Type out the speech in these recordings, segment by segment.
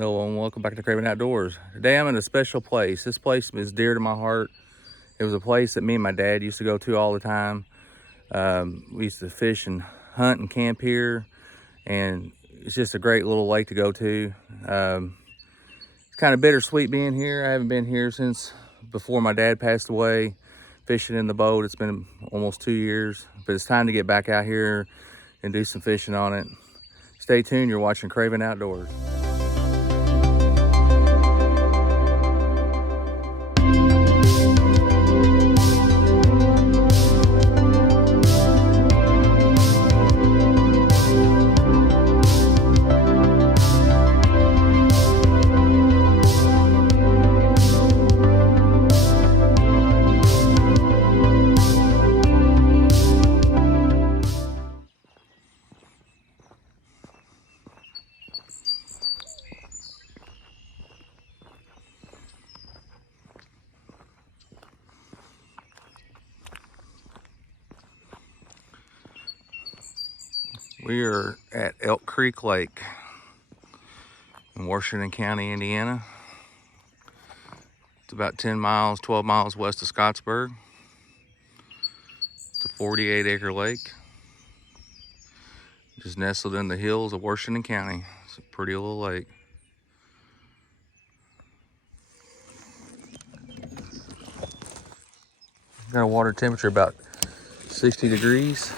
Hello and welcome back to Craven Outdoors. Today I'm in a special place. This place is dear to my heart. It was a place that me and my dad used to go to all the time. We used to fish and hunt and camp here, and it's just a great little lake to go to. It's kind of bittersweet being here. I haven't been here since before my dad passed away, fishing in the boat. It's been almost 2 years, but it's time to get back out here and do some fishing on it. Stay tuned. You're watching Craven Outdoors. We are at Elk Creek Lake in Washington County, Indiana. It's about 10 miles, 12 miles west of Scottsburg. It's a 48-acre lake, just nestled in the hills of Washington County. It's a pretty little lake. Got a water temperature about 60 degrees.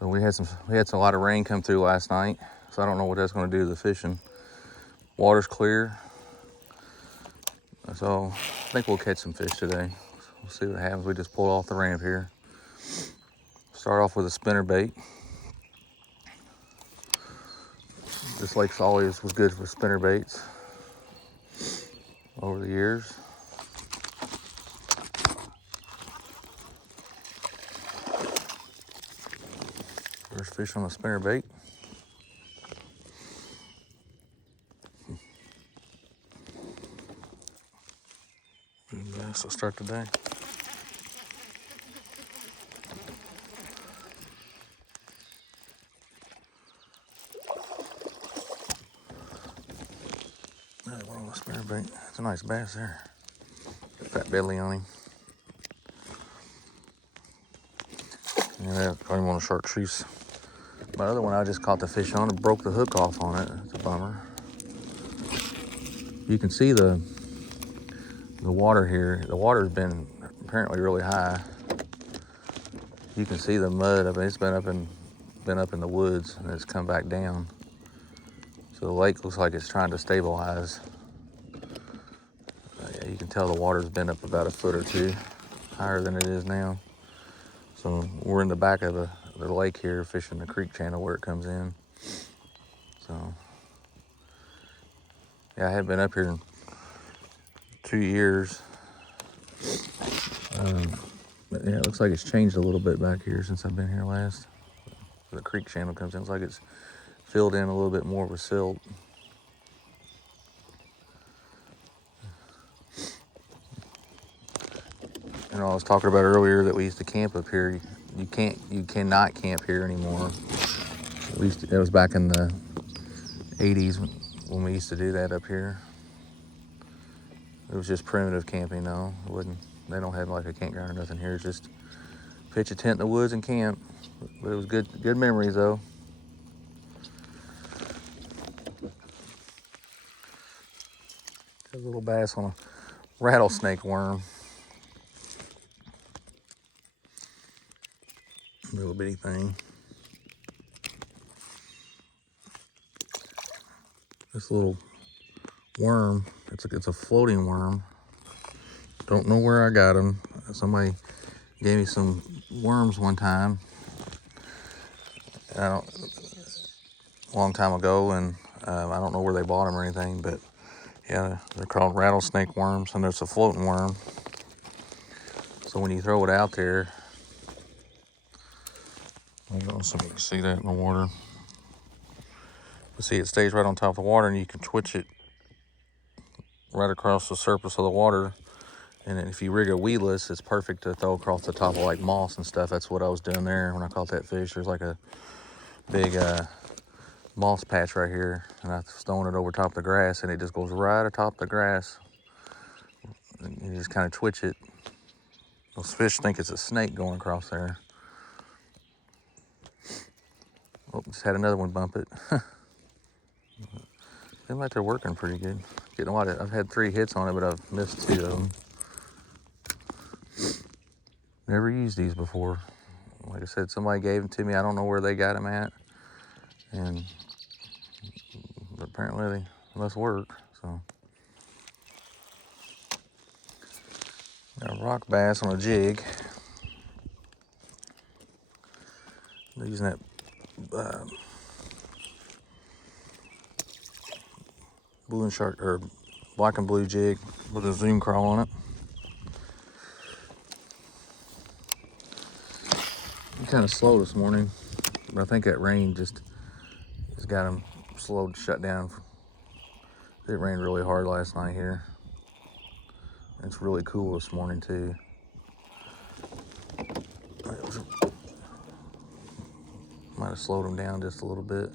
So we had a lot of rain come through last night, so I don't know what that's going to do to the fishing. Water's clear, so I think we'll catch some fish today. We'll see what happens. We just pulled off the ramp here. Start off with a spinner bait. This lake always was good for spinner baits over the years. First fish on a spinner bait. Bass will start today. Another one on a spinner bait. It's a nice bass there. Fat belly on him. Yeah, I don't even want to chartreuse. My other one I just caught the fish on and broke the hook off on it. It's a bummer. You can see the water here. The water's been apparently really high. You can see the mud. I mean, it's been up in the woods and it's come back down. So the lake looks like it's trying to stabilize. Yeah, you can tell the water's been up about a foot or two higher than it is now. So we're in the back of the lake here, fishing the creek channel where it comes in. So yeah, I haven't been up here in 2 years. But yeah, it looks like it's changed a little bit back here since I've been here last. The creek channel comes in. It's like it's filled in a little bit more with silt. You know, I was talking about earlier that we used to camp up here. You cannot camp here anymore. That was back in the 80s when we used to do that up here. It was just primitive camping though. They don't have like a campground or nothing here. It's just pitch a tent in the woods and camp. But it was good memories though. Got a little bass on a rattlesnake worm. Little bitty thing. This little worm, it's a floating worm. Don't know where I got them. Somebody gave me some worms one time. A long time ago, and I don't know where they bought them or anything, but yeah, they're called rattlesnake worms, and it's a floating worm. So when you throw it out there, I don't know if somebody can see that in the water. But see, it stays right on top of the water, and you can twitch it right across the surface of the water. And if you rig a weedless, it's perfect to throw across the top of like moss and stuff. That's what I was doing there when I caught that fish. There's like a big moss patch right here, and I was throwing it over top of the grass, and it just goes right atop the grass. And you just kind of twitch it. Those fish think it's a snake going across there. Oh, just had another one bump it. Seems like they're working pretty good. Getting a lot of, I've had 3 hits on it, but I've missed 2 of them. Never used these before. Like I said, somebody gave them to me. I don't know where they got them at. And apparently they must work, so. Got a rock bass on a jig. They're using that blue and shark, or black and blue jig with a zoom crawl on it. I'm kind of slow this morning, but I think that rain just got them slowed, shut down. It rained really hard last night here. It's really cool this morning too. Might have slowed them down just a little bit.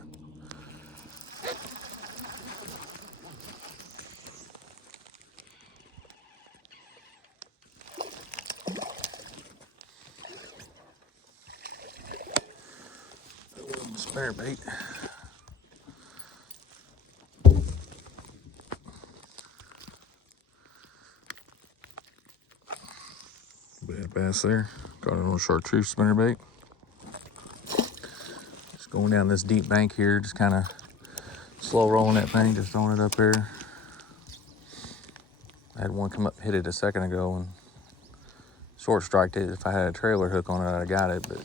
Spare bait. Bad bass there. Got a little chartreuse spinnerbait. Just going down this deep bank here, just kind of slow rolling that thing, just throwing it up there. I had one come up, hit it a second ago, and short striked it. If I had a trailer hook on it, I'd have got it, but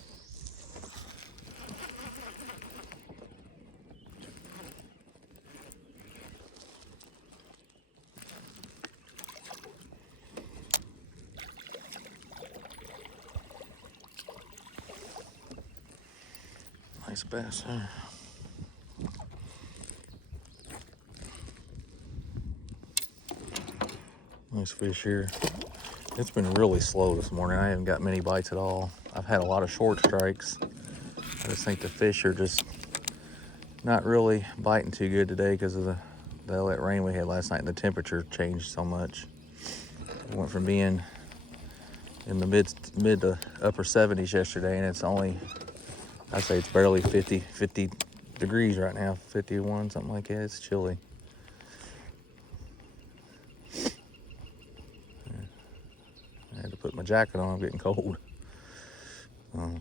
nice bass there. Nice fish here. It's been really slow this morning. I haven't got many bites at all. I've had a lot of short strikes. I just think the fish are just not really biting too good today because of that rain we had last night, and the temperature changed so much. It went from being in the mid to upper 70s yesterday, and it's only, I'd say it's barely 50 degrees right now, 51, something like that. It's chilly. I had to put my jacket on. I'm getting cold. Little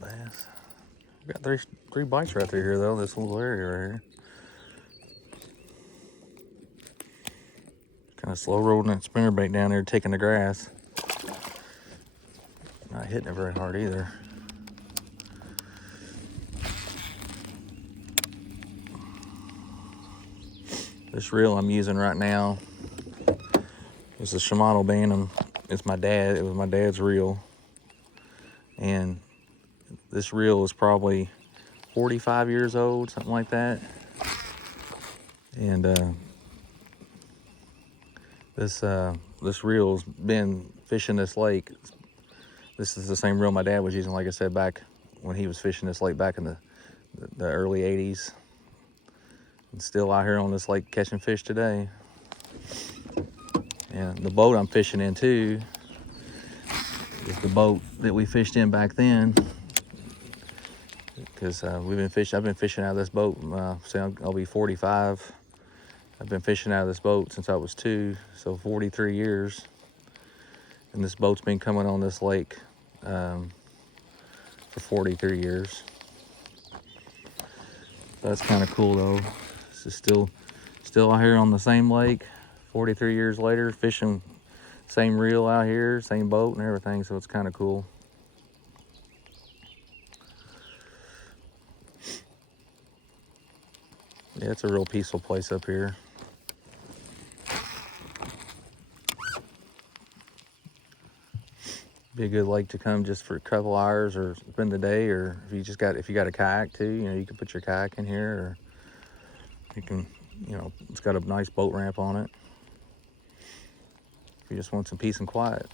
bass. We got three bites right through here though. This little area right here. Kind of slow rolling that spinnerbait down there, taking the grass. Not hitting it very hard either. This reel I'm using right now is a Shimano Bantam. It's my dad. It was my dad's reel, and this reel is probably 45 years old, something like that. And this reel's been fishing this lake. This is the same reel my dad was using, like I said, back when he was fishing this lake back in the early 80s. And still out here on this lake catching fish today. And the boat I'm fishing in too is the boat that we fished in back then. Because I've been fishing out of this boat since I'll be 45. I've been fishing out of this boat since I was 2, so 43 years. And this boat's been coming on this lake for 43 years. That's kind of cool though. This is still out here on the same lake 43 years later, fishing same reel out here, same boat and everything, so it's kind of cool. Yeah, it's a real peaceful place up here. Be a good lake to come just for a couple hours or spend the day, or if you got a kayak too, you can put your kayak in here, or you can, it's got a nice boat ramp on it. if you just want some peace and quiet.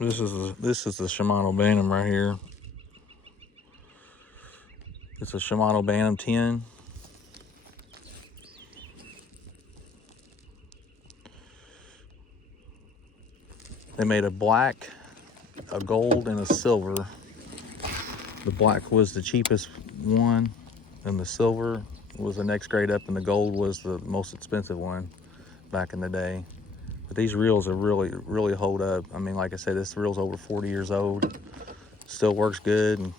This is the Shimano Bantam right here. It's a Shimano Bantam 10. They made a black, a gold, and a silver. The black was the cheapest one, and the silver was the next grade up, and the gold was the most expensive one back in the day. But these reels are really hold up. I mean, like I said, this reel's over 40 years old. Still works good and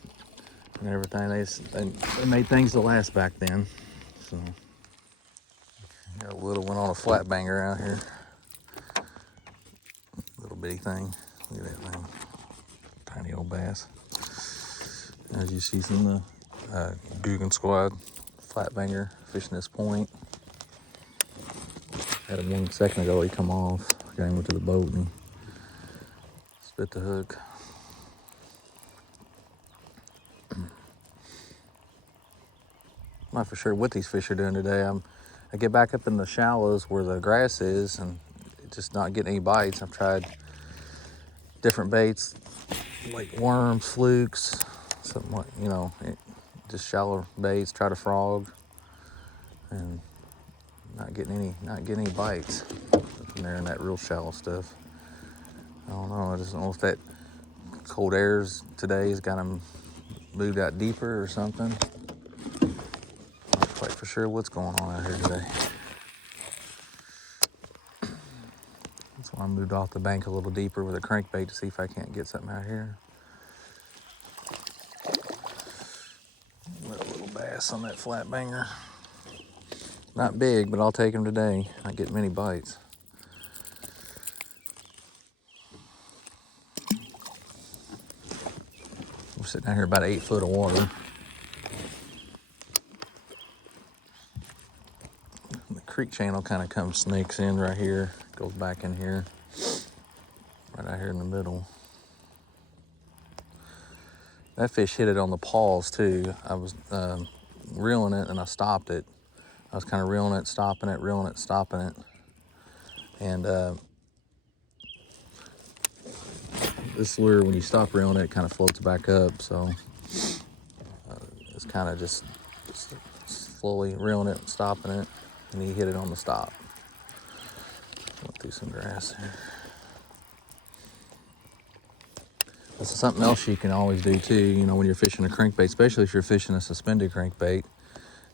everything. They made things to last back then. So, got a little one on a flat banger out here. Little bitty thing. Look at that thing. Tiny old bass. As you see from the Googan Squad flat banger fishing this point. Had him 1 second ago, he come off. Got him to the boat and he spit the hook. I'm not for sure what these fish are doing today. I get back up in the shallows where the grass is and just not getting any bites. I've tried different baits like worms, flukes, something like, you know, just shallow baits, try to frog, and not getting any bites from there in that real shallow stuff. I don't know. I just don't know if that cold airs today has got them moved out deeper or something. Not quite for sure what's going on out here today. That's why I moved off the bank a little deeper with a crankbait to see if I can't get something out here. A little bass on that flat banger. Not big, but I'll take them today. I get many bites. We're sitting out here about 8 foot of water. The creek channel kind of snakes in right here, goes back in here, right out here in the middle. That fish hit it on the paws too. I was reeling it and I stopped it. I was kind of reeling it, stopping it, reeling it, stopping it. And this lure, when you stop reeling it, kind of floats back up. So it's kind of just slowly reeling it, stopping it, and he hit it on the stop. Went through some grass here. This is something else you can always do too, you know, when you're fishing a crankbait, especially if you're fishing a suspended crankbait,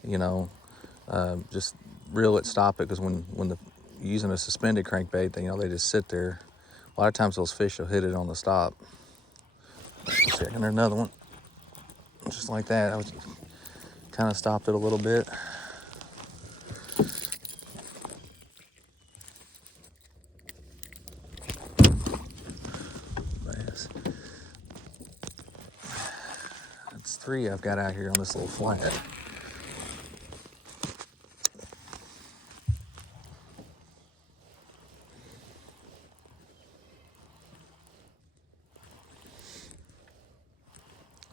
you know, just reel it, stop it, because when you're using a suspended crankbait, they, you know, they just sit there. A lot of times those fish will hit it on the stop. Checking there, another one, just like that. I was kind of stopped it a little bit. That's 3 I've got out here on this little flat.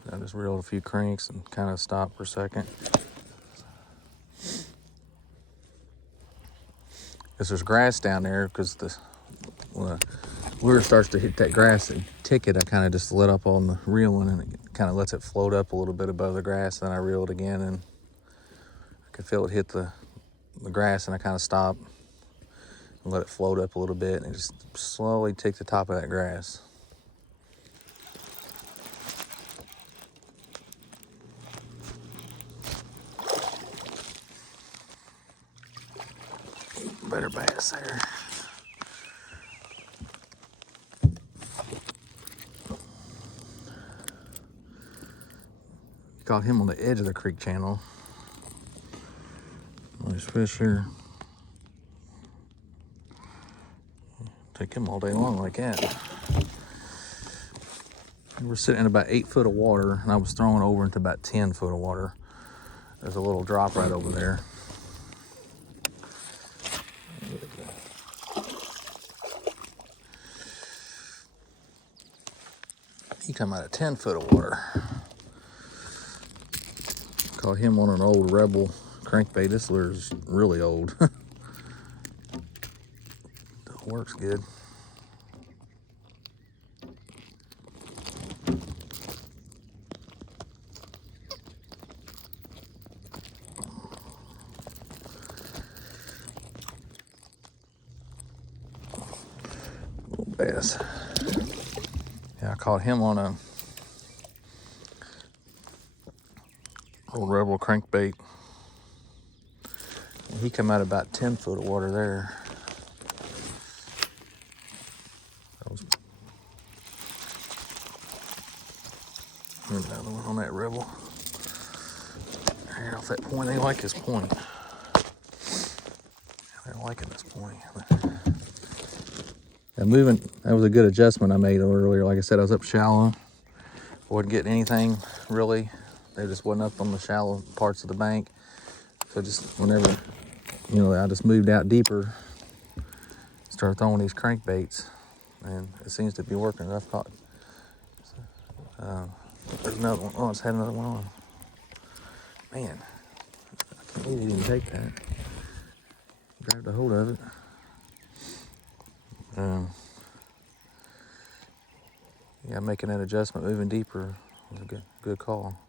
I just reeled a few cranks and kind of stopped for a second. Because there's grass down there, because when the lure starts to hit that grass and tick it, I kind of just let up on the reeling and it kind of lets it float up a little bit above the grass. Then I reel it again and I could feel it hit the grass, and I kind of stopped and let it float up a little bit and just slowly tick the top of that grass. Better bass there. Caught him on the edge of the creek channel. Nice fish here. Take him all day long like that. We're sitting in about 8 foot of water, and I was throwing over into about 10 foot of water. There's a little drop right over there. He come out of 10 foot of water. Caught him on an old Rebel crankbait. This lure's really old. works good. Little bass. Yeah, I caught him on a old Rebel crankbait. He come out about 10 foot of water there. Another one on that Rebel. Here off that point, they like this point. They're liking this point. And moving, that was a good adjustment I made earlier. Like I said, I was up shallow. Wasn't getting anything really. They just wasn't up on the shallow parts of the bank. So just whenever, you know, I just moved out deeper, started throwing these crankbaits, and it seems to be working. I've caught, there's another one. Oh, it's had another one on. Man, I can't believe he didn't take that. Grabbed a hold of it. Yeah, making that adjustment, moving deeper was a good call.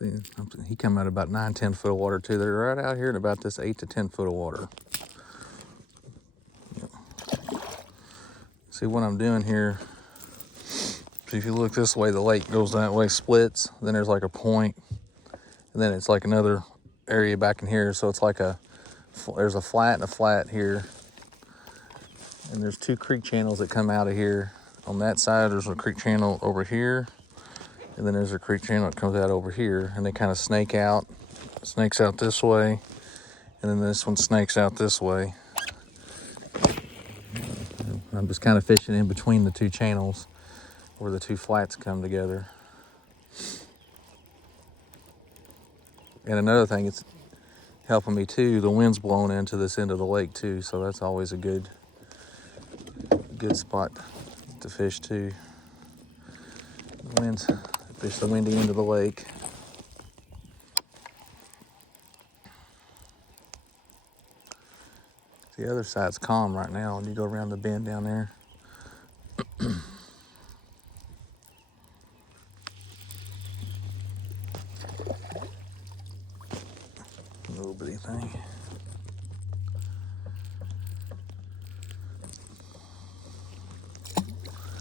See, he come out about 9-10 foot of water too. They're right out here at about this 8 to 10 foot of water. See what I'm doing here. So if you look this way, the lake goes that way, splits. Then there's like a point, and then it's like another area back in here. So it's like there's a flat and a flat here, and there's two creek channels that come out of here. On that side, there's a creek channel over here, and then there's a creek channel that comes out over here, and they kind of snakes out this way, and then this one snakes out this way. I'm just kind of fishing in between the two channels where the two flats come together. And another thing, it's helping me too, the wind's blowing into this end of the lake too, so that's always a good spot to fish too. Fish the windy end of the lake. The other side's calm right now, and you go around the bend down there. A little bitty thing.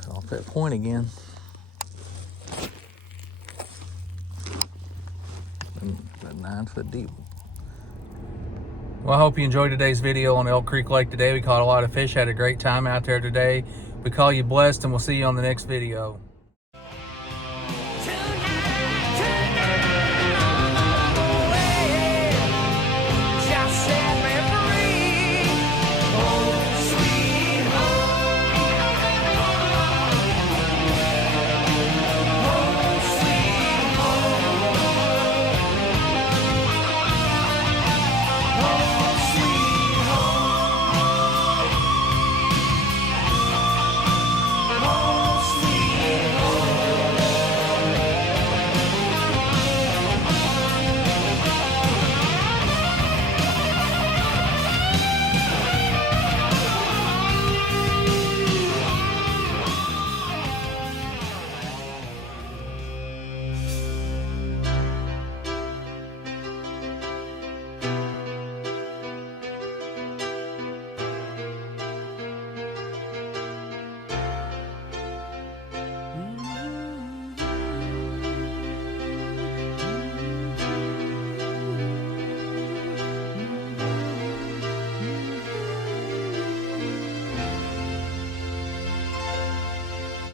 Off that point again. About 9 foot deep. Well, I hope you enjoyed today's video on Elk Creek Lake today. We caught a lot of fish, had a great time out there today. We call you blessed, and we'll see you on the next video.